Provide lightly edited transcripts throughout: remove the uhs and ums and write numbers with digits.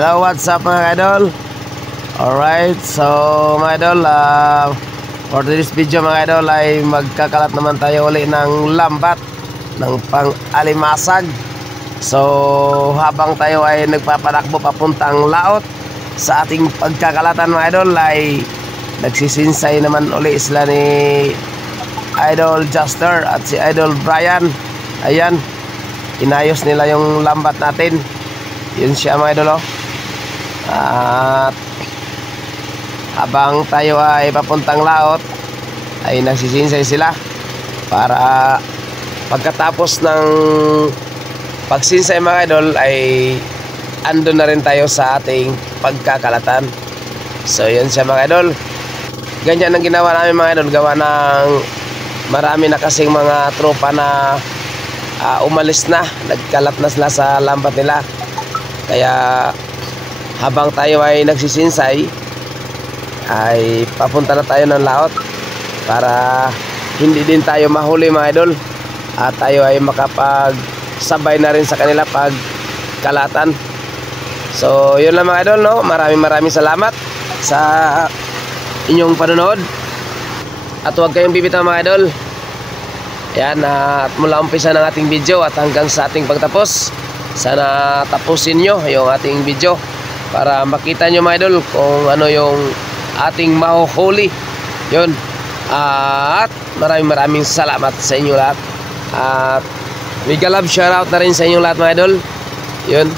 Hello, what's up mga idol? Alright, so mga idol, for this video mga idol ay magkakalat naman tayo uli ng lambat ng pang-alimasag. So habang tayo ay nagpapatakbo papuntang laot sa ating pagkakalatan mga idol ay nagsisinsay naman uli sila ni Idol Juster at si Idol Brian. Ayan, inayos nila yung lambat natin. Yun siya mga idol, oh. At habang tayo ay papuntang laot ay nagsisinsay sila para pagkatapos ng pagsinsay mga idol ay andun na rin tayo sa ating pagkakalatan. So yun siya mga idol. Ganyan ang ginawa namin mga idol, gawa ng marami na kasing mga tropa na umalis na, nagkalat na sila sa lambat nila. Kaya habang tayo ay nagsisinsay ay papunta na tayo ng laot para hindi din tayo mahuli mga idol at tayo ay makapagsabay na rin sa kanila pag kalatan. So yun lang mga idol, no? Maraming salamat sa inyong panonood at huwag kayong bibitaw mga idol. Yan, at mula umpisa ng ating video at hanggang sa ating pagtapos, sana tapusin nyo yung ating video para makita nyo mga idol kung ano yung ating mahuhuli. Yun, at maraming salamat sa inyo lahat. At mega love shoutout na rin sa inyo lahat mga idol. Yun,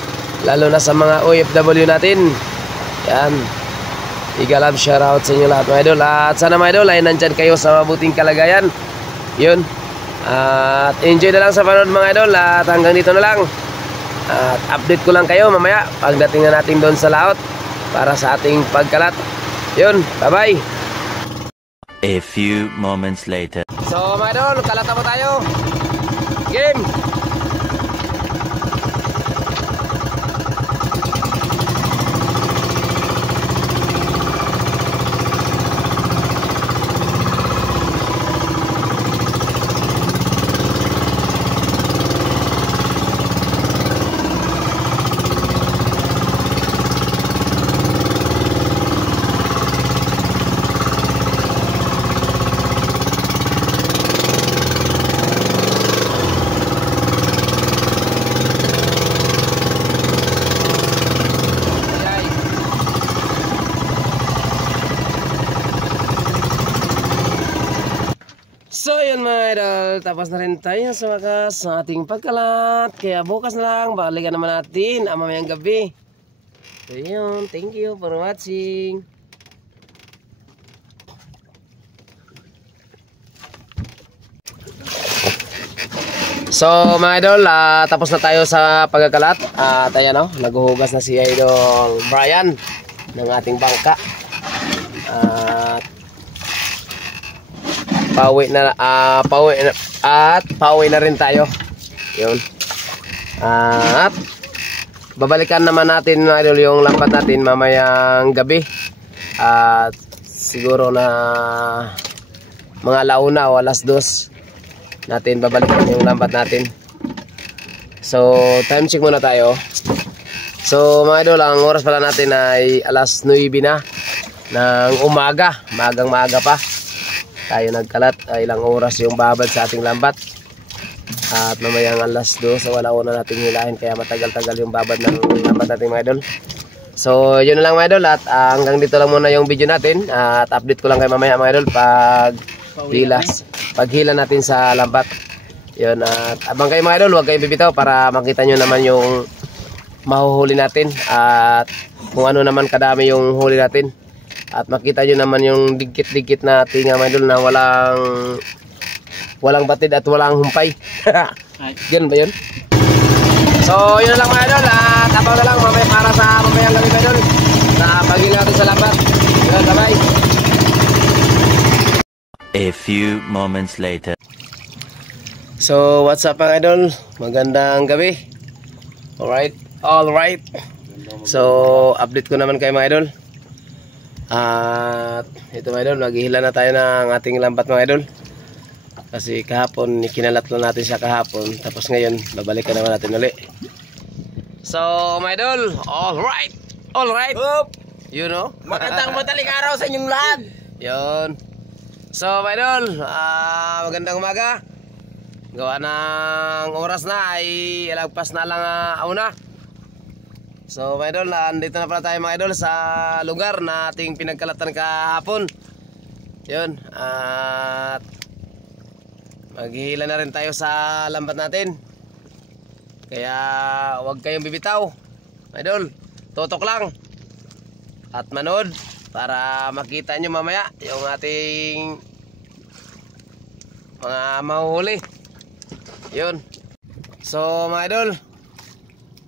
lalo na sa mga OFW natin. Yan, mega love shoutout sa inyo lahat mga idol. At sana mga idol ay nandyan kayo sa mabuting kalagayan. Yun, at enjoy na lang sa panood mga idol. At hanggang dito na lang. At update ko lang kayo mamaya pagdating na natin doon sa laot para sa ating pagkalat. Yun, bye bye. A few moments later. So mga idol, kalat na po tayo. Game. So yun mga idol, tapos na rin tayo sa wakas sa ating pagkalat. Kaya bukas na lang, balikan naman natin ang mamayang gabi. So yun, thank you for watching. So mga idol, tapos na tayo sa pagkakalat. At ayan, naghuhugas na si Idol Brian ng ating bangka. At pauwi na rin tayo. Yun. At babalikan naman natin mga idol yung lambat natin mamayang gabi. At siguro na mga launa o alas 2 natin babalikan yung lambat natin. So time check muna tayo. So mga idol, ang oras pala natin ay alas 9 na ng umaga. Maaga pa tayo nagkalat. Ilang oras yung babad sa ating lambat. At mamayang alas 2, so wala una natin hilahin, kaya matagal-tagal yung babad ng lambat natin mga idol. So yun na lang mga idol, at hanggang dito lang muna yung video natin. At update ko lang kayo mamaya mga idol paghila natin sa lambat. Yun, at abang kayo mga idol, huwag kayong bibitaw para makita nyo naman yung mahuhuli natin at kung ano naman kadami yung huli natin. At makita nyo naman yung dikit-dikit na tinga mga idol na walang batid at walang humpay. Ganun ba yun? So yun na lang mga idol, at abang na lang mamaya para sa mamayang gabi mga idol na paghila natin sa lambat. Yun, bye bye. A few moments later. So what's up mga idol, magandang gabi. Alright. So update ko naman kayo mga idol. At ito mga idol, naghihila na tayo ng ating lambat mga idol. Kasi kahapon, ikinalat lang natin siya kahapon. Tapos ngayon, babalikan naman natin ulit. So, my idol, alright. Alright. Up! You know? Magandang madaling araw sa inyong lahat. Yun. So, mga idol, magandang umaga. Gawa ng oras na ay ilagpas na lang una. So, mga idol, andito na pala tayo mga idol sa lugar na ating pinagkalatan kahapon. Yun. At maghihila na rin tayo sa lambat natin. Kaya huwag kayong bibitaw. Mga idol, tutok lang at manood para makita nyo mamaya yung ating mga mahuhuli. Yun. So mga idol,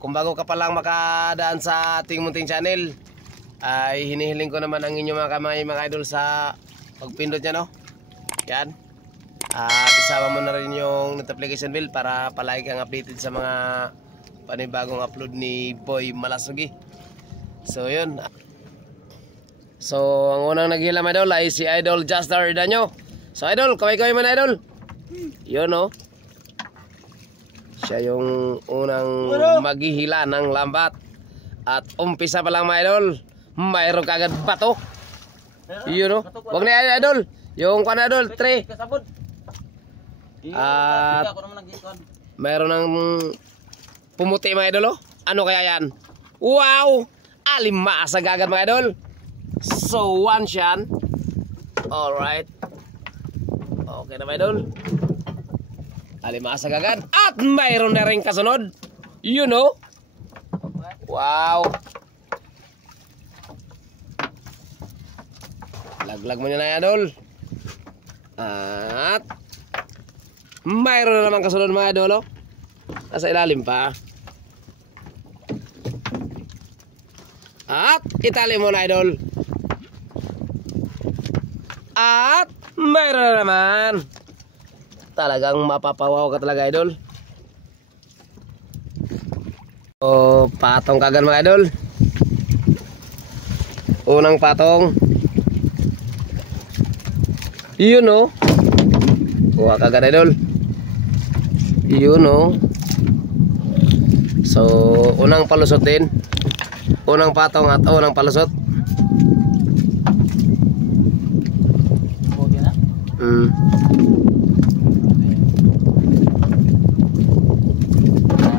kung bago ka pa lang makadaan sa ating munting channel, ay hinihiling ko naman ang inyong mga kamay mga idol sa pagpindot nya, no? Yan. At isama mo na rin yung notification bell para palagi kang updated sa mga panibagong upload ni Boy Malasugi. So yun. So ang unang naghila mga idol ay si Idol Justar Idanyo. So idol, kaway-kaway man idol. Yun, no? Siya yung unang maghihila ng lambat. At umpisa pa lang mga idol, mayroon kagad bato. Yun, no? Huwag na idol. Yung kwan idol, 3. At mayroon ng pumuti mga idol, oh. Ano kaya yan? Wow! Alimasa agad mga idol. So one siyan. Alright. Okay na mga idol. Alimasa agad. At mayroon na rin kasunod. You know? Wow! Laglag mo na idol. At mayroon na naman kasunod mga idol, oh. Nasa ilalim pa. At itali mo na idol. At mayroon na naman. Talagang mapapawaw ka talaga idol. O patong kagad mga idol. Unang patong. Yun, no? Kuha kagad idol. Yun, no? So unang palusot din. Unang patong at unang palusot.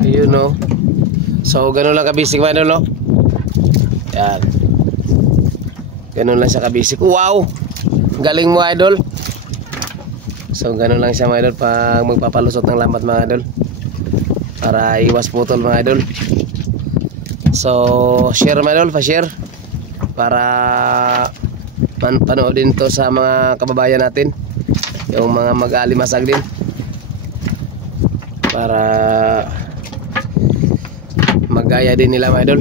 You know. So ganun lang kabisik mga idol, no? Yan. Ganun lang siya kabisik. Wow! Galing mo idol. So ganun lang siya mga idol pag magpapalusot ng lambat mga idol, para iwas putol mga idol. So share mga idol, pa-share para panoodin to sa mga kababayan natin, yung mga mag-alimasag din, para magaya din nila mga idol.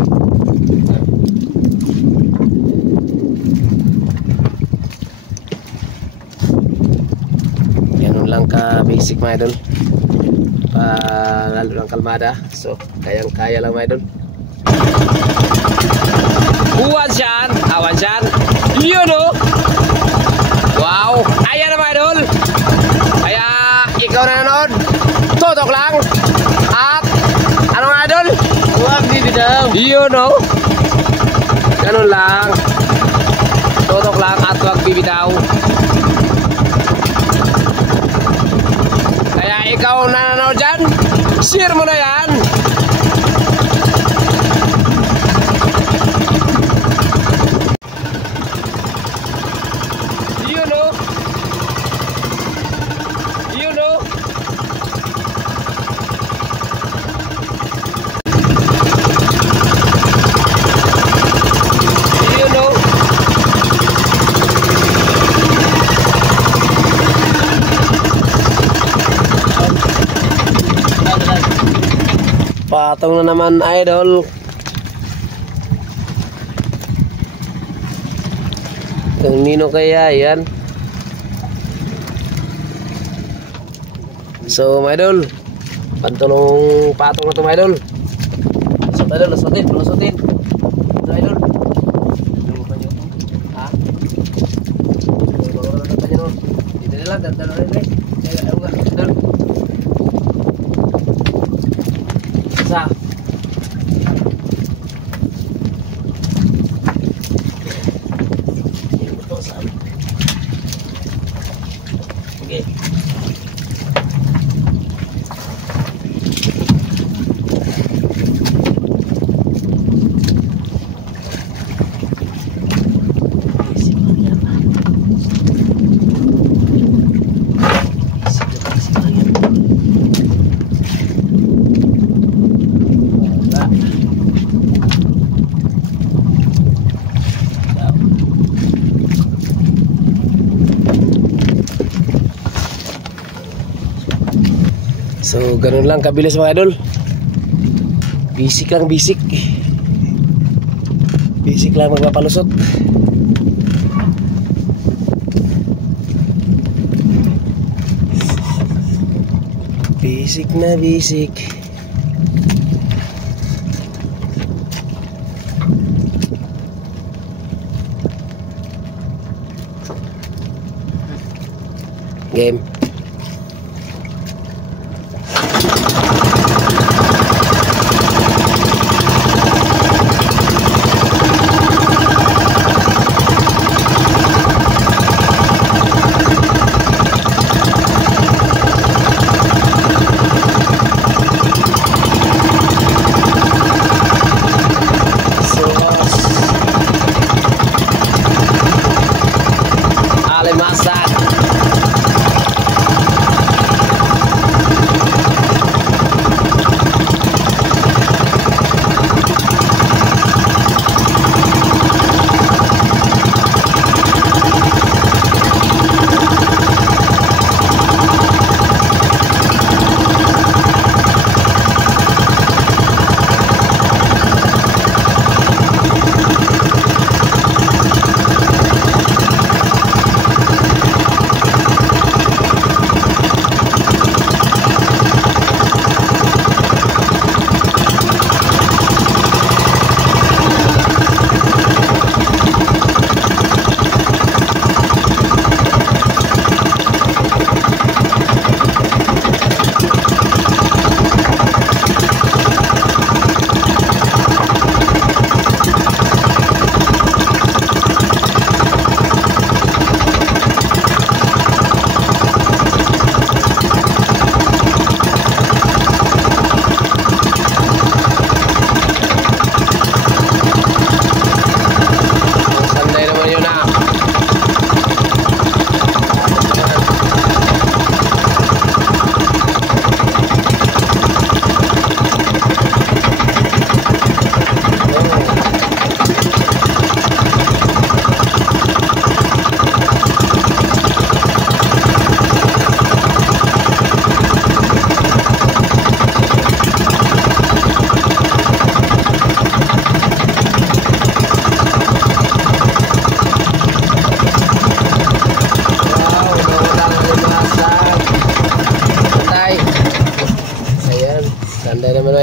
Ganun lang ka basic mga idol, lalo ng kalmada. So kayang kaya lang mga idol. Buwan siyan, awan siyan. Yun, no? Wow! Ayan na mga idol. Kaya ikaw na nanood, tutok lang. At ano mga idol? Huwag bibitaw. Yun, no? Ganun lang. Tutok lang at huwag bibitaw. Kaya ikaw na nanood dyan, share mo na yan. Patong na naman idol. Kung nino kaya yan. So mga idol, pantulong patong na to mga idol. So idol, nasutin. So idol, ha? Dito nila, dala rin. Idol. Sa Bawasan. Okay. So, ganun lang kabilis mga idol. Basic lang, basic. Basic lang magpapalusot. Basic na basic. Game. Alimasak.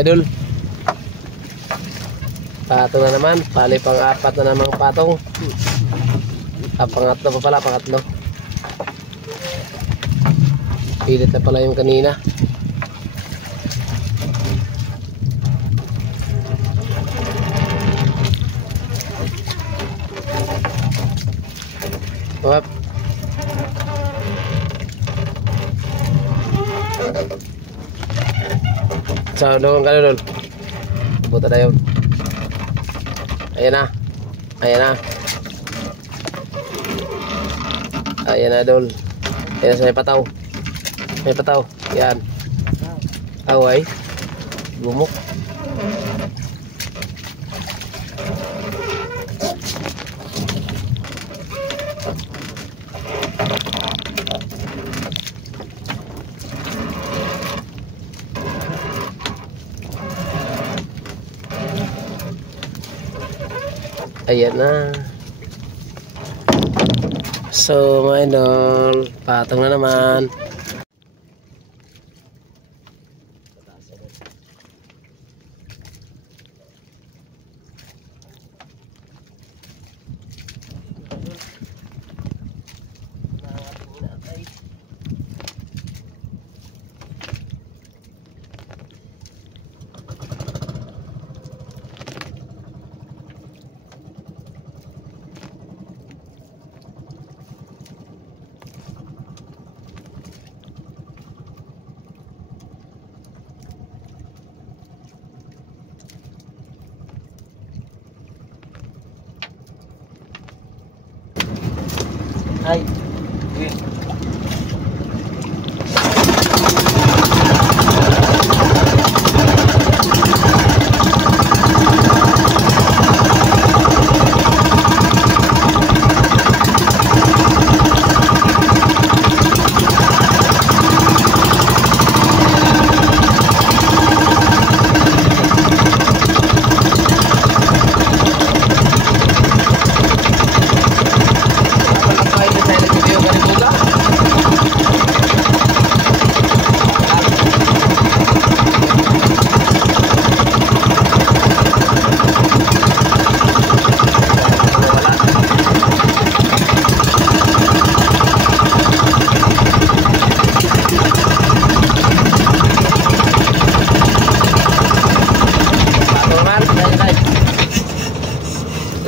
Idol, patong na naman, pali pang-apat na namang patong. Pangatlo pa pala, pangatlo. Pilit na pala yung kanina. Wap. So, doon ka doon. Buta na yun. Ayan na. Ayan na. Ayan na doon. Ayan sa may pataw. May pataw. Yan. Away. Gumok. Ayan na. So, mga idol, patong na naman. Ay.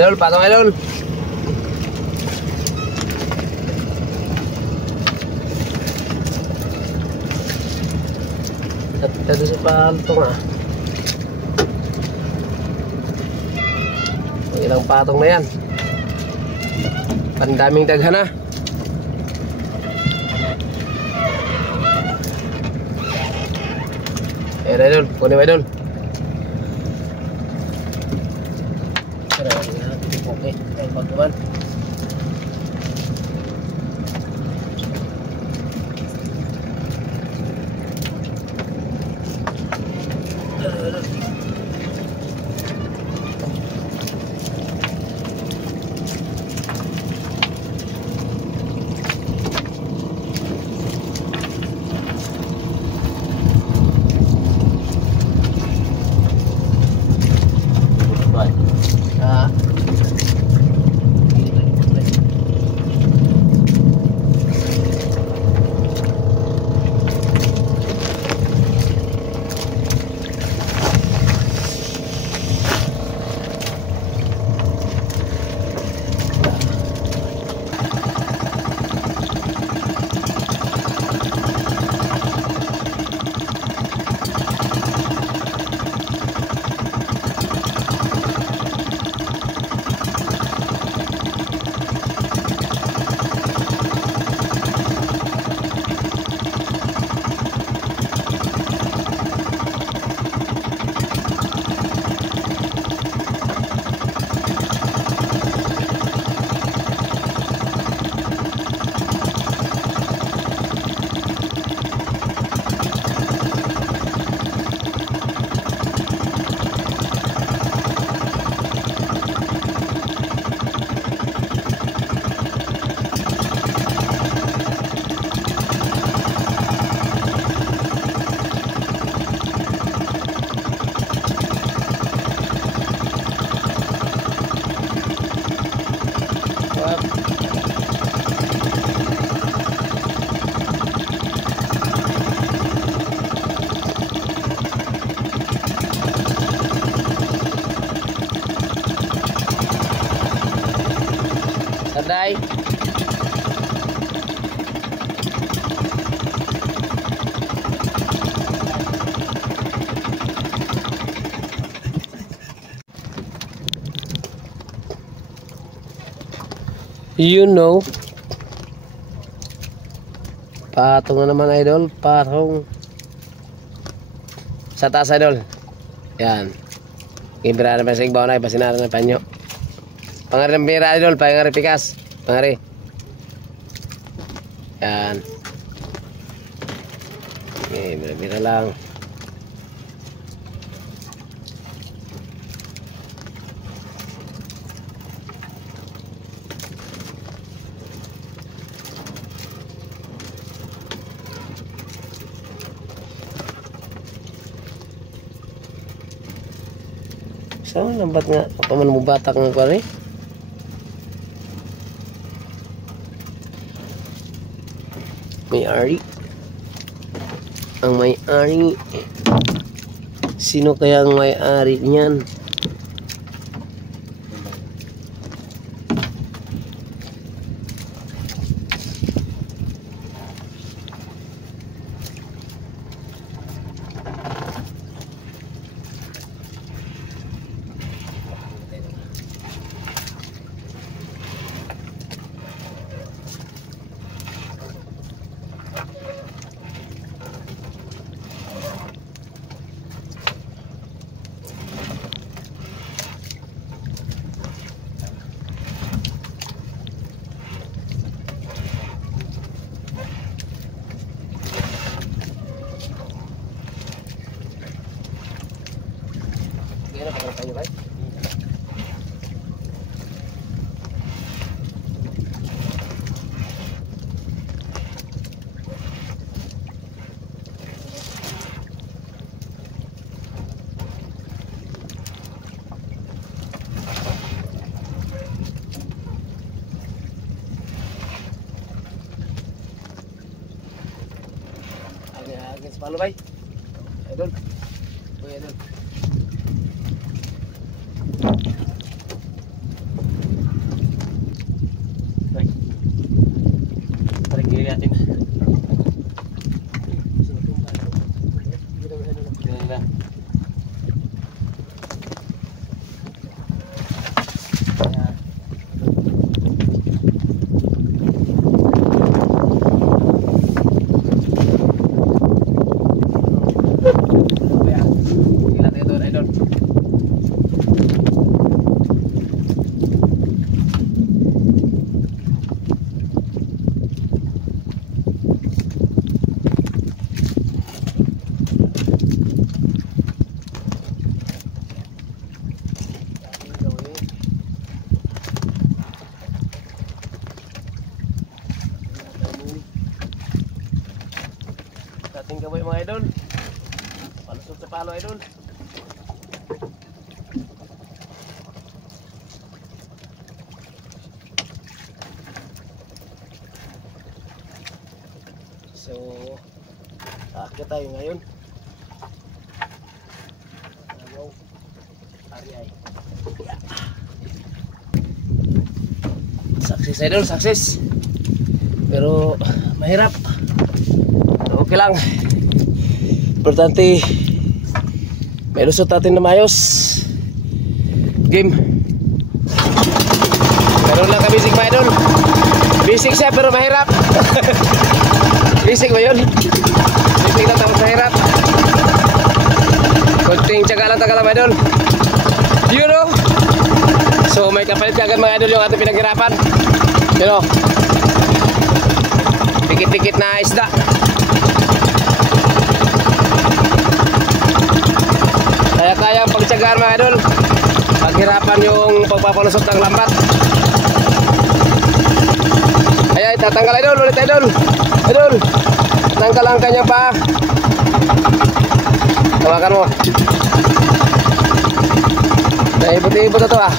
Idol, patong idol. Dito sa patong ah. Ilang patong na yan. Pandaming daghan na. Ayan idol, kunin mo idol. Okay, ay pagkuhan. Saday. You know. Patong na naman idol, patong. Sa taas idol. Yan. Ibra na pa sa igbaw na, ipasinara na panyo. Pangari ng pira idol, pangari pikas. Pangari. Yan. Okay, bira-bira lang. Saan lambat nga? Paman mo batak ng kwari? May-ari. Ang may-ari. Sino kaya ang may-ari niyan? Palo bay. Idol. Uy, idol. Bay. Tarik kiri natin. Dating gawin mga idol. Palusot sa palo idol. So, akit tayo ngayon. Wow. Ari. Sukses idol, sukses. Pero mahirap. Okay lang. Importante may lusot natin na mayos. Game. Meron lang ka basic pa idol. Basic siya pero mahirap. Basic ba yun? Basic lang tapos mahirap. Kunting tiyaga lang tagalam idol. You know? So may kapalit ka agad mga idol yung ating pinaghirapan. You know? Tikit-tikit na isda. Kaya pagtsagaan mga idol. Paghirapan yung pagpapalusot ng lambat. Ay, tatanggal idol, ulit idol. Idol, tatanggal ang kanyang paa. Tawakan mo. Naibot-ibot na to ah.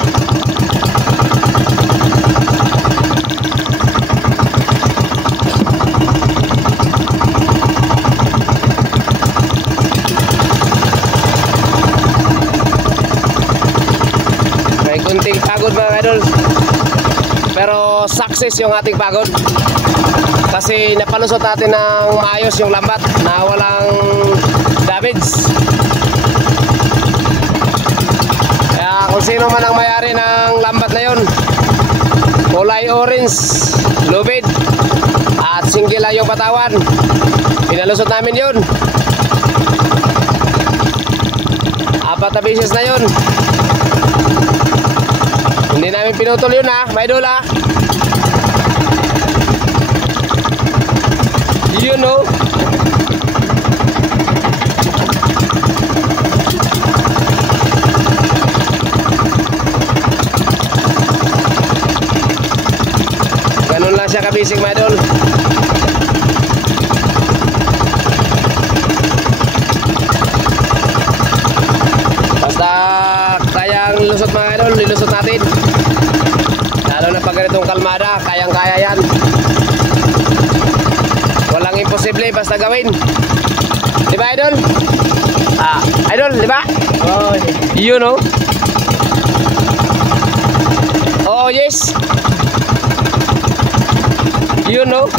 Kunting pagod mga idol, pero success yung ating pagod kasi napalusot natin ng maayos yung lambat na walang damage. Kaya kung sino man ang may-ari ng lambat na yun, kulay orange, lubid at single lang yung patawan, pinalusot namin yun. 4 na beses na yun. Hindi namin pinutol yun ha, may idol ha. You know. Ganun lang siya kabisig mga idol. Basta kayang lusot mga idol, nilusot natin. Lalo na pag ganitong kalmada, kayang-kaya yan. Walang imposible, basta gawin. Diba idol? Ah, idol, diba? Oh, you know? Oh, yes. You know?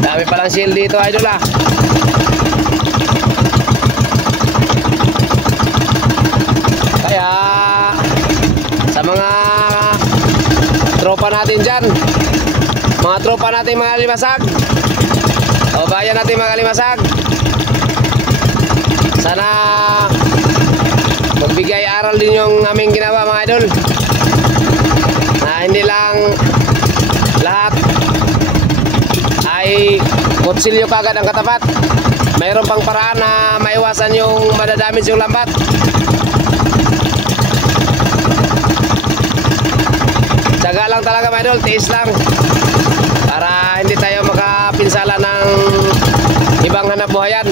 Dami palang shield dito idol ah. Kaya sa mga tropa natin dyan, mga tropa natin mga limasag, o bayan natin mga limasag, sana magbigay aral din yung aming ginawa mga idol, na hindi lang lahat ay kutsilyo kagad ang katapat. Mayroon pang paraan na maiwasan yung madadamage yung lambat. Tsaga lang talaga mga idol, tiis lang para hindi tayo makapinsala ng ibang hanapbuhayan.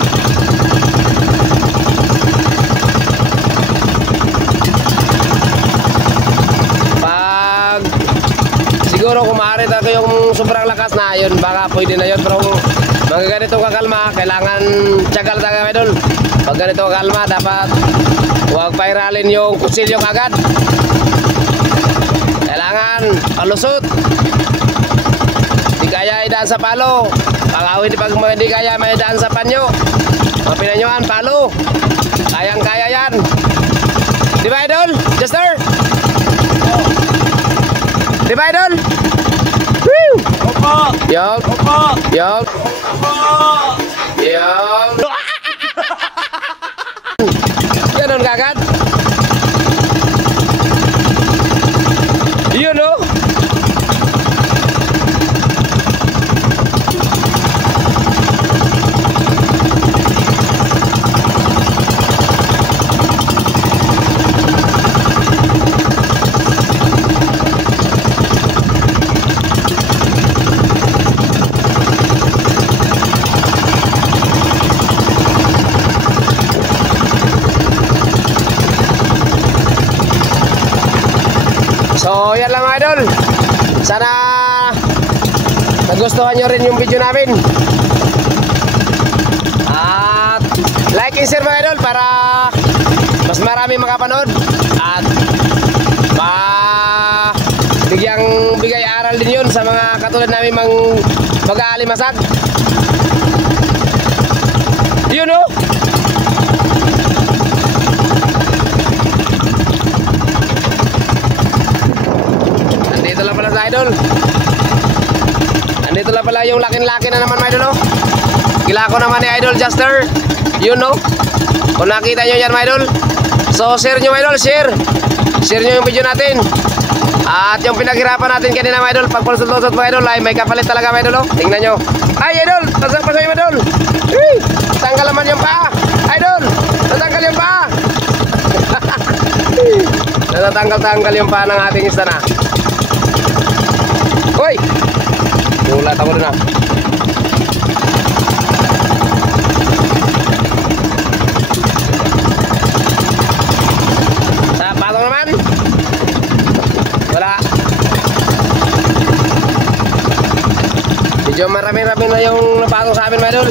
yun, baka pwede na yun. Pero mga ganito kakalma, kailangan tiyagal talaga mga idol. Pag ganito kakalma, dapat huwag pairalin yung kutsilyo agad. Kailangan palusot. Di kaya idaan sa palo. Pag di kaya may idaan sa panyo. Mga pinanyuan, palo. Kayang-kaya yan. Di ba idol? Jester? Di ba idol? Woo! Opo! Yup. Opo! Yup. Opo! Yup. Ganun kagad. Yun o. So yan lang mga idol. Sana nagustuhan nyo rin yung video namin. At like and share mga idol para mas marami makapanood. At bigay aral din yun sa mga katulad namin mag-aalimasag. Yun o. Andito lang pala sa idol. Andito lang pala yung lakin-laki na naman mga idol. Kila ko naman ni Idol Jester. You know. Kung nakita nyo yan mga idol. So share nyo mga idol. Share nyo yung video natin. At yung pinaghirapan natin kanina mga idol. Pag palusot-lusot mga idol ay may kapalit talaga mga idol. Tingnan nyo. Ay idol. Pasang-pasang yung idol. Tanggal naman yung paa. Idol. Natanggal yung paa. Natatanggal-tanggal yung paa ng ating isda na. Hoy! Gulat ako na. Sa patong naman? Wala. Medyo marami-rami na yung napatong sa amin, mga idol.